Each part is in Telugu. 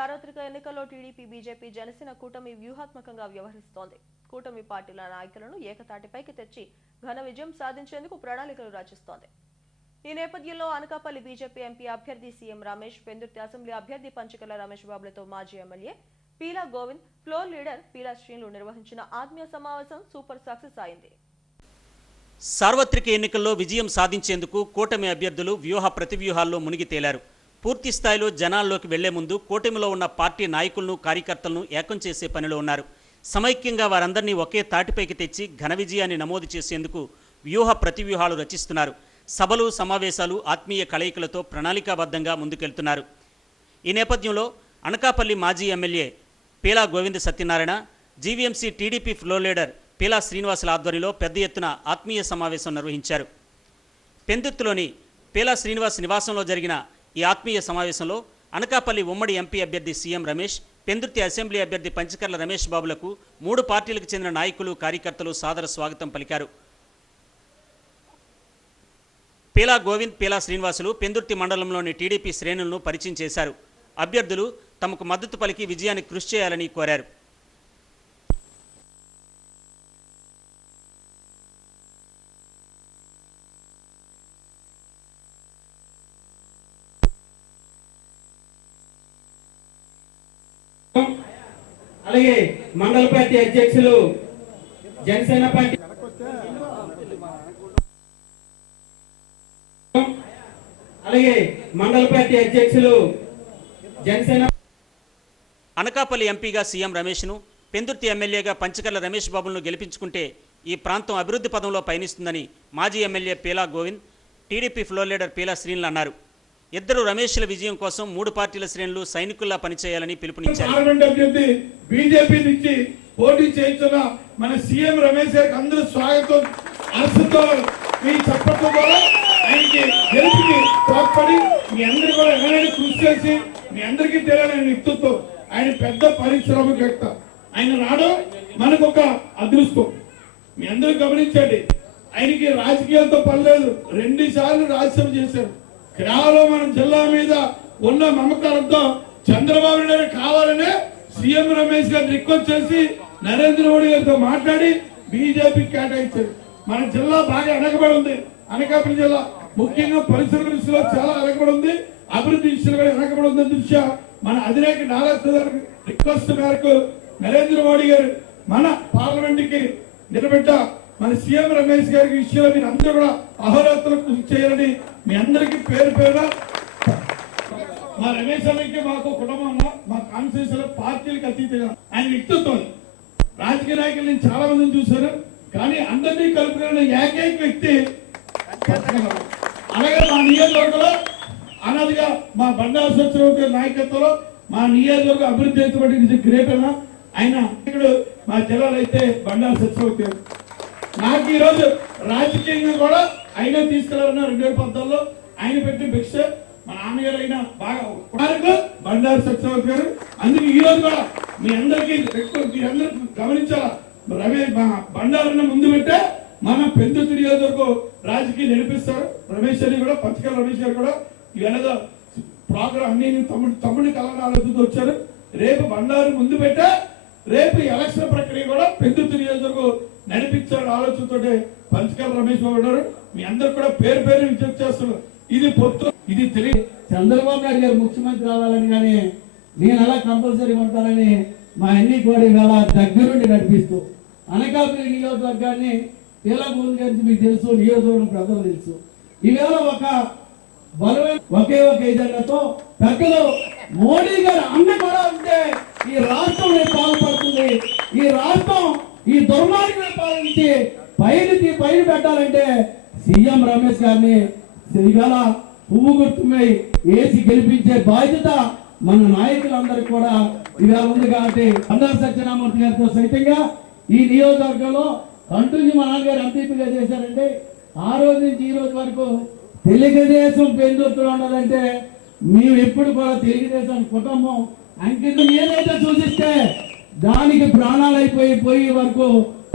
సార్వత్రిక ఎన్నికల్లో టీడీపీ, బీజేపీ, జనసేన కూటమి వ్యూహాత్మకంగా వ్యవహరిస్తోంది. కూటమి పార్టీల నాయకులను ఏకతాటిపైకి తెచ్చి ఘన విజయం సాధించేందుకు ప్రణాళికలు రచిస్తోంది. ఈ నేపథ్యంలో అనకాపల్లి బీజేపీ ఎంపీ అభ్యర్థి సీఎం రమేష్, పెందుర్తి అసెంబ్లీ అభ్యర్థి పంచకర్ల రమేష్ బాబులతో మాజీ MLA Peela Govind, floor leader Peela శ్రీనులు నిర్వహించిన ఆత్మీయ సమావేశం సూపర్ సక్సెస్ అయింది. సార్వత్రిక ఎన్నికల్లో విజయం సాధించేందుకు కూటమి అభ్యర్థులు వ్యూహ ప్రతివ్యూహాల్లో మునిగి తేలారు. పూర్తి స్థాయిలో జనాల్లోకి వెళ్లే ముందు కూటమిలో ఉన్న పార్టీ నాయకులను, కార్యకర్తలను ఏకం చేసే పనిలో ఉన్నారు. సమైక్యంగా వారందరినీ ఒకే తాటిపైకి తెచ్చి ఘన విజయాన్ని నమోదు చేసేందుకు వ్యూహ ప్రతివ్యూహాలు రచిస్తున్నారు. సభలు, సమావేశాలు, ఆత్మీయ కలయికలతో ప్రణాళికాబద్ధంగా ముందుకెళ్తున్నారు. ఈ నేపథ్యంలో అనకాపల్లి మాజీ MLA Peela Govind Satyanarayana, GVMC TDP floor leader Peela శ్రీనివాసుల ఆధ్వర్యంలో పెద్ద ఎత్తున ఆత్మీయ సమావేశం నిర్వహించారు. పెందుర్తిలోని పీలా శ్రీనివాస్ నివాసంలో జరిగిన ఈ ఆత్మీయ సమావేశంలో అనకాపల్లి ఉమ్మడి ఎంపీ అభ్యర్థి సీఎం రమేష్, పెందుర్తి అసెంబ్లీ అభ్యర్థి పంచకర్ల రమేష్ బాబులకు 3 పార్టీలకు చెందిన నాయకులు, కార్యకర్తలు సాదర స్వాగతం పలికారు. పీలా గోవింద్, పీలా శ్రీనివాసులు పెందుర్తి మండలంలోని టీడీపీ శ్రేణులను పరిచయం చేశారు. అభ్యర్థులు తమకు మద్దతు పలికి విజయానికి కృషి చేయాలని కోరారు. అలాగే మండల పార్టీ అధ్యక్షులు జనసేన పార్టీ, అలాగే మండల పార్టీ అధ్యక్షులు జనసేన. అనకాపల్లి ఎంపీగా సీఎం రమేష్ను, పెందుర్తి ఎమ్మెల్యేగా పంచకర్ల రమేష్ బాబులను గెలిపించుకుంటే ఈ ప్రాంతం అభివృద్ధి పదంలో పయనిస్తుందని మాజీ MLA Peela Govind, TDP floor leader Peela శ్రీనులు అన్నారు. ఇద్దరు రమేష్ల విజయం కోసం 3 పార్టీల శ్రేణులు సైనికుల్లా పనిచేయాలని పిలుపునిచ్చారు. బీజేపీ నుంచి పోటీ చేస్తున్న మన సీఎం రమేష్ గారికి అందరూ స్వాగతం, ఆశతో మీ చప్పట్ల ద్వారా ఆయనకి గెలిపికి తోడ్పడి మీ అందరూ కూడా ఎవరైనా కృషి చేసి మీ అందరికీ తెలియాలని వ్యక్తిత్వం. ఆయన పెద్ద పరిశ్రమకర్త. ఆయన రావడం మనకు ఒక అదృష్టం. మీ అందరూ గమనించండి, ఆయనకి రాజకీయాలతో పని లేదు. 2 సార్లు రాజ్యసభ చేశారు. కేవలం మన జిల్లా మీద ఉన్న మమకారంతో చంద్రబాబు నాయుడు కావాలనే సీఎం రమేష్ గారిని రిక్వెస్ట్ చేసి నరేంద్ర మోడీ గారితో మాట్లాడి బీజేపీ కేటాయించారు. మన జిల్లా బాగా వెనకబడి ఉంది. అనకాపల్లి జిల్లా ముఖ్యంగా పరిశ్రమ దృష్టిలో చాలా వెనకబడి ఉంది. అభివృద్ధి విషయంలో కూడా వెనకబడి ఉంది. దృష్ట్యా మన అధినేత నారా రిక్వెస్ట్ మేరకు నరేంద్ర మోడీ గారు మన పార్లమెంట్ కి నిలబెట్ట మన సీఎం రమేష్ గారికి విషయంలో మీరు అందరూ కూడా అహోరాత్రులు కృషి చేయాలని మీ అందరికీ పేరు పేరున. మా రమేష్ అన్నకి మాకు కుటుంబంగా మా కాన్స్టిట్యూన్సీ లో పార్టీలకు అతీతంగా ఆయన వ్యక్తిత్వం. రాజకీయ నాయకులు నేను చాలా మందిని చూశాను, కానీ అందరినీ కలుపుకున్న ఏకైక వ్యక్తి. అలాగే మా నియోజకవర్గంలో అన్నదిగా మా బండారు సత్యరావు నాయకత్వంలో మా నియోజకవర్గం అభివృద్ధి అయితే గ్రేట్ అన్న. ఆయన ఇప్పుడు మా జిల్లాలో అయితే బండారు సత్యరావు. నాకు ఈరోజు రాజకీయంగా కూడా ఆయన తీసుకెళ్లారన్న 2014లో ఆయన పెట్టిన భిక్ష మా నాన్నగారు అయినా బాగా బండారు సత్యరావు గారు. అందుకే ఈ రోజు కూడా మీ అందరికీ మీరందరూ గమనించాలా, రమేష్ బండారున్న ముందు పెట్టే మన పెందుర్తి నియోజకవర్గం రాజకీయం నడిపిస్తారు. రమేష్ అని కూడా పంచకర్ల రమేష్ గారు కూడా ఇవన్నదో ప్రోగ్రామ్ అన్ని తమ్ముడిని కలవని ఆలోచనతో వచ్చారు. రేపు బండారు ముందు పెట్టే రేపు ఎలక్షన్ ప్రక్రియ కూడా పెందుర్తి నియోజకవర్గం నడిపించాలని ఆలోచనతో పంచకర్ల రమేష్ బాబు ఉన్నారు. మీ అందరు కూడా పేరు పేరు విజ్ఞప్తి చేస్తున్నారు. ఇది పొత్తు, ఇది తెలియదు. చంద్రబాబు నాయుడు గారు ముఖ్యమంత్రి రావాలని కానీ నేను అలా కంపల్సరీ ఉంటానని మా అన్ని కూడా ఇవాళ దగ్గరుండి నడిపిస్తూ అనకాపల్లి నియోజకవర్గాన్ని పీలా గోవింద్ గారికి మీకు తెలుసు, నియోజకవర్గం ప్రజలు తెలుసు. ఈవేళ ఒక బలమైన ఒకే ఒక ఎజెండాతో పెద్దలు మోడీ గారు అన్న కూడా ఉంటే ఈ రాష్ట్రం బాగుపడుతుంది. ఈ రాష్ట్రం ఈ దుర్మార్గ పాలించి పైన పెట్టాలంటే సీఎం రమేష్ గారిని ఇవాళ పువ్వు గుర్తుమై వేసి గెలిపించే బాధ్యత మన నాయకులందరికీ కూడా ఇవాళ ఉంది. కాబట్టి బండారు సత్యనారాయణ గారితో సైతంగా ఈ నియోజకవర్గంలో కంటిన్యూ మా నాన్నగారు ఎంపీగా చేశారంటే ఆ రోజు నుంచి ఈ రోజు వరకు తెలుగుదేశం పెందుర్తిలో ఉన్నదంటే మేము ఎప్పుడు కూడా తెలుగుదేశం కుటుంబం అంకితం ఏదైతే సూచిస్తే దానికి ప్రాణాలు పోయే వరకు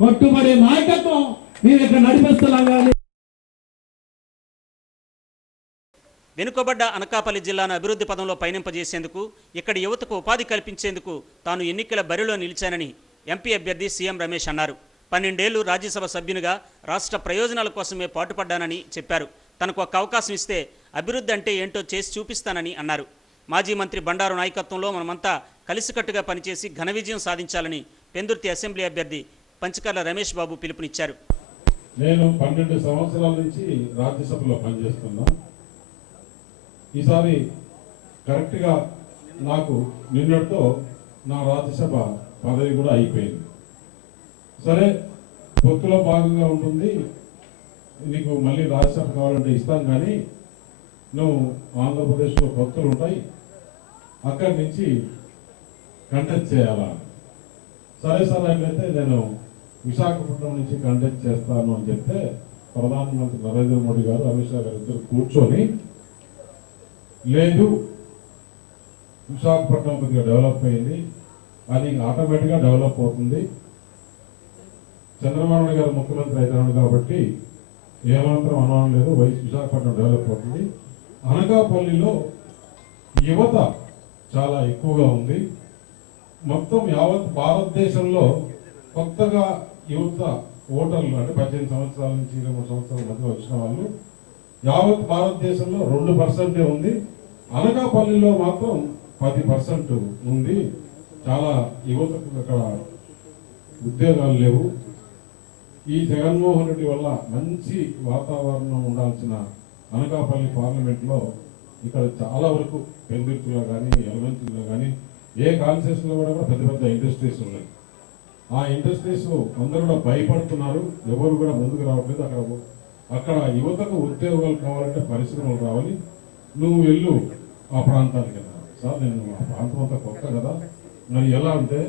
కట్టుబడే నాయకత్వం మేము ఇక్కడ నడిపిస్తున్నాం. కానీ వెనుకబడ్డ అనకాపల్లి జిల్లాను అభివృద్ధి పదంలో పయనింపజేసేందుకు ఇక్కడి యువతకు ఉపాధి కల్పించేందుకు తాను ఎన్నికల బరిలో నిలిచానని ఎంపీ అభ్యర్థి సీఎం రమేష్ అన్నారు. 12 ఏళ్లు రాజ్యసభ సభ్యునిగా రాష్ట్ర ప్రయోజనాల కోసమే పాటుపడ్డానని చెప్పారు. తనకు ఒక అవకాశం ఇస్తే అభివృద్ధి అంటే ఏంటో చేసి చూపిస్తానని అన్నారు. మాజీ మంత్రి బండారు నాయకత్వంలో మనమంతా కలిసికట్టుగా పనిచేసి ఘన విజయం సాధించాలని పెందుర్తి అసెంబ్లీ అభ్యర్థి పంచకర్ల రమేష్ బాబు పిలుపునిచ్చారు. నేను 12 సంవత్సరాల నుంచి రాజ్యసభలో పనిచేస్తున్నా. ఈసారి కరెక్ట్గా నాకు నిన్నటితో నా రాజ్యసభ పదవి కూడా అయిపోయింది. సరే, పొత్తులో భాగంగా ఉంటుంది, నీకు మళ్ళీ రాజ్యసభ కావాలంటే ఇస్తాం, కానీ నువ్వు ఆంధ్రప్రదేశ్లో పొత్తులు ఉంటాయి, అక్కడి నుంచి కంటెస్ట్ చేయాలా. సరే సార్ అట్లయితే నేను విశాఖపట్నం నుంచి కంటెస్ట్ చేస్తాను అని చెప్తే ప్రధానమంత్రి నరేంద్ర మోడీ గారు, అమిత్ షా గారు ఇద్దరు కూర్చొని, లేదు విశాఖపట్నం కొద్దిగా డెవలప్ అయింది, అది ఆటోమేటిక్గా డెవలప్ అవుతుంది, చంద్రబాబు నాయుడు గారు ముఖ్యమంత్రి అవుతున్నాడు కాబట్టి ఏమాత్రం అనుమానం లేదు, విశాఖపట్నం డెవలప్ అవుతుంది. అనకాపల్లిలో యువత చాలా ఎక్కువగా ఉంది. మొత్తం యావత్ భారతదేశంలో కొత్తగా యువత ఓటర్లు అంటే 18 సంవత్సరాల నుంచి 23 సంవత్సరాల మధ్య వచ్చిన వాళ్ళు యావత్ భారతదేశంలో 2% ఉంది. అనకాపల్లిలో మాత్రం 10% ఉంది. చాలా యువతకు అక్కడ ఉద్యోగాలు లేవు. ఈ జగన్మోహన్ రెడ్డి వల్ల మంచి వాతావరణం ఉండాల్సిన అనకాపల్లి పార్లమెంట్లో ఇక్కడ చాలా వరకు పెందుర్తిలో కానీ ఎలమంచిలో కానీ ఏ కాన్స్టిట్యూషన్లో కూడా పెద్ద పెద్ద ఇండస్ట్రీస్ ఉన్నాయి. ఆ ఇండస్ట్రీస్ అందరూ కూడా భయపడుతున్నారు, ఎవరు కూడా ముందుకు రావట్లేదు. అక్కడ యువతకు ఉద్యోగాలు కావాలంటే పరిశ్రమలు రావాలి, నువ్వు వెళ్ళు ఆ ప్రాంతానికి వెళ్ళాలి. సార్, నేను ఆ ప్రాంతం అంతా కొత్త కదా, మరి ఎలా అంటే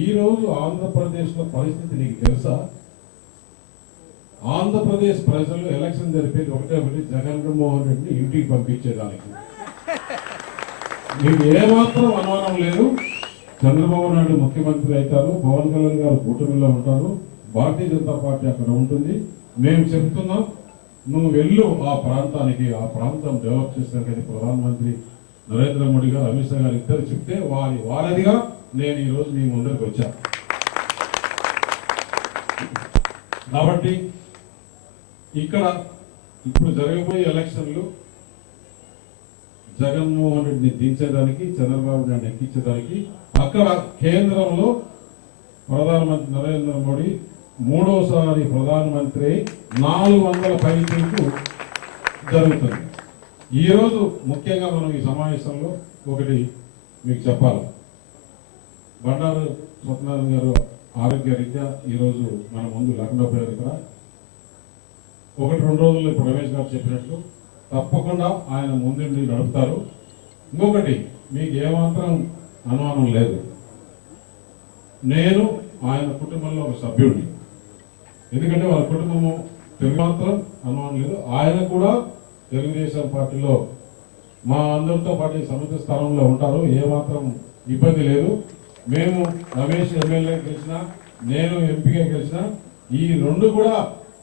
ఈరోజు ఆంధ్రప్రదేశ్లో పరిస్థితి నీకు తెలుసా? ఆంధ్రప్రదేశ్ ప్రజలు ఎలక్షన్ జరిపేది ఒకటి, జగన్మోహన్ రెడ్డిని ఇంటికి పంపించేదానికి. మీకు ఏమాత్రం అనుమానం లేదు, చంద్రబాబు నాయుడు ముఖ్యమంత్రి అవుతారు, పవన్ కళ్యాణ్ గారు కూటమిలో ఉంటారు, భారతీయ జనతా పార్టీ అక్కడ ఉంటుంది. మేము చెప్తున్నాం, నువ్వు వెళ్ళు ఆ ప్రాంతానికి, ఆ ప్రాంతం డెవలప్ చేసేందుకు ప్రధానమంత్రి నరేంద్ర మోడీ గారు, అమిత్ షా గారు ఇద్దరు చెప్తే వారధిగా నేను ఈరోజు మీ ముందరికి వచ్చా. కాబట్టి ఇక్కడ ఇప్పుడు జరగబోయే ఎలక్షన్లు జగన్మోహన్ రెడ్డిని దించేదానికి, చంద్రబాబు నాయుడు ఎక్కించేదానికి, అక్కడ కేంద్రంలో ప్రధానమంత్రి నరేంద్ర మోడీ మూడోసారి ప్రధానమంత్రి 400 పైచీలకు జరుగుతుంది. ఈరోజు ముఖ్యంగా మనం ఈ సమావేశంలో ఒకటి మీకు చెప్పాలి. బండారు సత్యనారాయణ గారు ఆరోగ్య రీత్యా ఈరోజు మన ముందు లేకపోయారు. ఇక్కడ 1-2 రోజుల్లో ఇప్పుడు రమేష్ గారు చెప్పినట్లు తప్పకుండా ఆయన ముందుండి నడుపుతారు. ఇంకొకటి మీకు ఏమాత్రం అనుమానం లేదు, నేను ఆయన కుటుంబంలో ఒక సభ్యుడిని. ఎందుకంటే వాళ్ళ కుటుంబము మాత్రం అనుమానం లేదు. ఆయన కూడా తెలుగుదేశం పార్టీలో మా అందరితో పాటు సమితి స్థానంలో ఉంటారు, ఏమాత్రం ఇబ్బంది లేదు. మేము రమేష్ ఎమ్మెల్యే గెలిచినా, నేను ఎంపీగా గెలిచినా, ఈ రెండు కూడా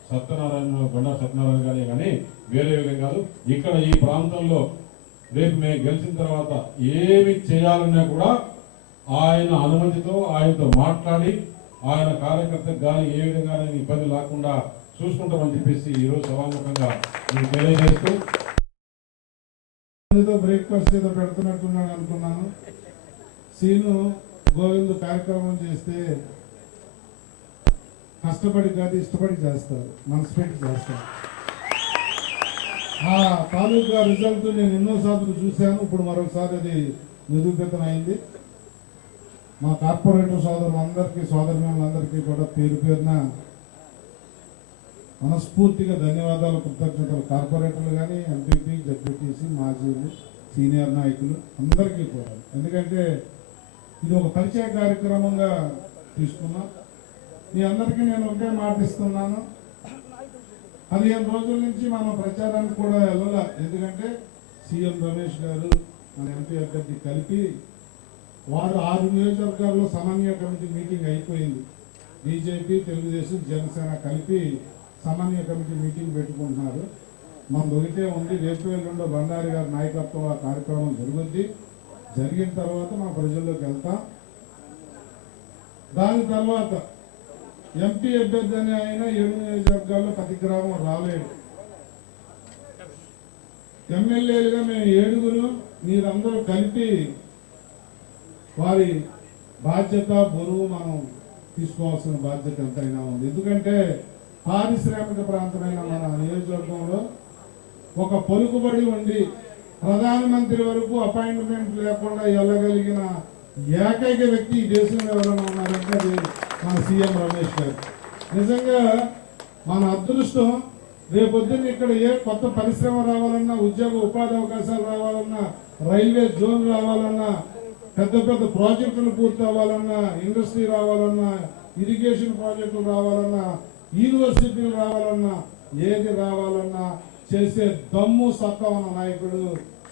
బండారు సత్యనారాయణ గారే కానీ వేరే విధంగా కాదు. ఇక్కడ ఈ ప్రాంతంలో రేపు మేము గెలిచిన తర్వాత ఏమి చేయాలన్నా కూడా ఆయన అనుమతితో, ఆయనతో మాట్లాడి, ఆయన కార్యకర్తకు కానీ ఏ విధంగా ఇబ్బంది లేకుండా చూసుకుంటామని చెప్పేసి ఈరోజు సభాముఖంగా మీకు తెలియజేస్తూ, బ్రేక్ఫాస్ట్ ఏదో పెడుతున్నట్టున్నాను అనుకున్నాను. సీను గోవింద్ కార్యక్రమం చేస్తే కష్టపడి కాదు ఇష్టపడి చేస్తారు, మనసు పెట్టి చేస్తారు. ఆ తాలూకా రిజల్ట్ నేను ఎన్నోసార్లు చూశాను, ఇప్పుడు మరొకసారి అది నిరూపితమైంది. మా కార్పొరేటర్ సోదరులందరికీ, సోదరులందరికీ కూడా పేరు పేరున మనస్ఫూర్తిగా ధన్యవాదాలు, కృతజ్ఞతలు. కార్పొరేటర్లు కానీ, ఎంపీపీ, జడ్పీటీసీ, మాజీలు, సీనియర్ నాయకులు అందరికీ కూడా. ఎందుకంటే ఇది ఒక పరిచయ కార్యక్రమంగా తీసుకున్నాం. మీ అందరికీ నేను ఒకటే మాటిస్తున్నాను, 15 రోజుల నుంచి మనం ప్రచారానికి కూడా వెళ్ళాల. ఎందుకంటే సీఎం రమేష్ గారు మన ఎంపీ అభ్యర్థి కలిపి వారు 6 నియోజకవర్గాల్లో సమన్వయ కమిటీ మీటింగ్ అయిపోయింది. బీజేపీ, తెలుగుదేశం, జనసేన కలిపి సమన్వయ కమిటీ మీటింగ్ పెట్టుకుంటున్నారు. మనది ఒకటే ఉంది. రేపు ఎల్లుండో బండారి గారి నాయకత్వం ఆ కార్యక్రమం జరుగుద్ది. జరిగిన తర్వాత మన ప్రజల్లోకి వెళ్తాం. దాని తర్వాత ఎంపీ అభ్యర్థి అని ఆయన 7 నియోజకవర్గాల్లో ప్రతి గ్రామం రాలేడు. ఎమ్మెల్యేలుగా మేము 7 మీరందరూ కలిపి వారి బాధ్యత బరువు మనం తీసుకోవాల్సిన బాధ్యత ఎంతైనా ఉంది. ఎందుకంటే పారిశ్రామిక ప్రాంతమైన మన నియోజకవర్గంలో ఒక పలుకుబడి ఉండి ప్రధానమంత్రి వరకు అపాయింట్మెంట్ లేకుండా వెళ్ళగలిగిన ఏకైక వ్యక్తి ఈ దేశంలో ఎవరైనా ఉన్నారంటే అది మన సీఎం రమేష్ గారు. నిజంగా మన అదృష్టం. రేపొద్దున్న ఇక్కడ ఏ కొత్త పరిశ్రమ రావాలన్నా, ఉద్యోగ ఉపాధి అవకాశాలు రావాలన్నా, రైల్వే జోన్ రావాలన్నా, పెద్ద పెద్ద ప్రాజెక్టులు పూర్తి అవ్వాలన్నా, ఇండస్ట్రీ రావాలన్నా, ఇరిగేషన్ ప్రాజెక్టులు రావాలన్నా, యూనివర్సిటీలు రావాలన్నా, ఏది రావాలన్నా చేసే దమ్ము సత్తా ఉన్న నాయకుడు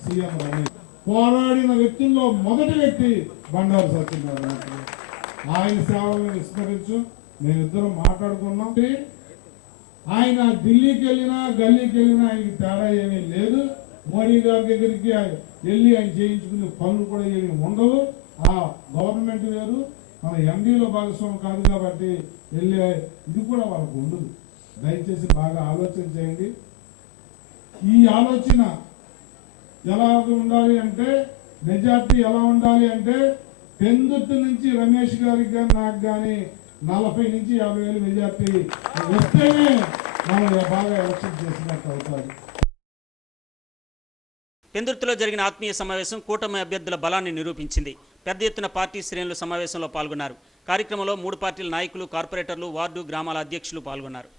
సీఎం రమేష్. పోరాడిన వ్యక్తుల్లో మొదటి వ్యక్తి బండారు సత్యనారాయణ. ఆయన సేవలను విస్మరించు మేమిద్దరం మాట్లాడుకున్నాం. ఆయన ఢిల్లీకి వెళ్ళినా గల్లీకి వెళ్ళినా ఆయనకి తేడా ఏమీ లేదు. మోడీ గారి దగ్గరికి వెళ్ళి ఆయన చేయించుకునే పనులు కూడా ఏమి ఉండవు. ఆ గవర్నమెంట్ వేరు, మన ఎండీలో భాగస్వామి కాదు కాబట్టి వెళ్ళే ఇది కూడా వాళ్ళకు ఉండదు. దయచేసి బాగా ఆలోచన చేయండి. ఈ ఆలోచన ఎలా ఉండాలి అంటే, మెజార్టీ ఎలా ఉండాలి అంటే, పెందుర్తి నుంచి రమేష్ గారికి కానీ నాకు కానీ 40 నుంచి 50,000 మెజార్టీ వస్తేనే మనం బాగా ఎలక్షన్ చేసినట్టు అవుతారు. పెందుర్తిలో జరిగిన ఆత్మీయ సమావేశం కూటమి అభ్యర్థుల బలాన్ని నిరూపించింది. పెద్ద ఎత్తున పార్టీ శ్రేణులు సమావేశంలో పాల్గొన్నారు. కార్యక్రమంలో 3 పార్టీల నాయకులు, కార్పొరేటర్లు, వార్డు, గ్రామాల అధ్యక్షులు పాల్గొన్నారు.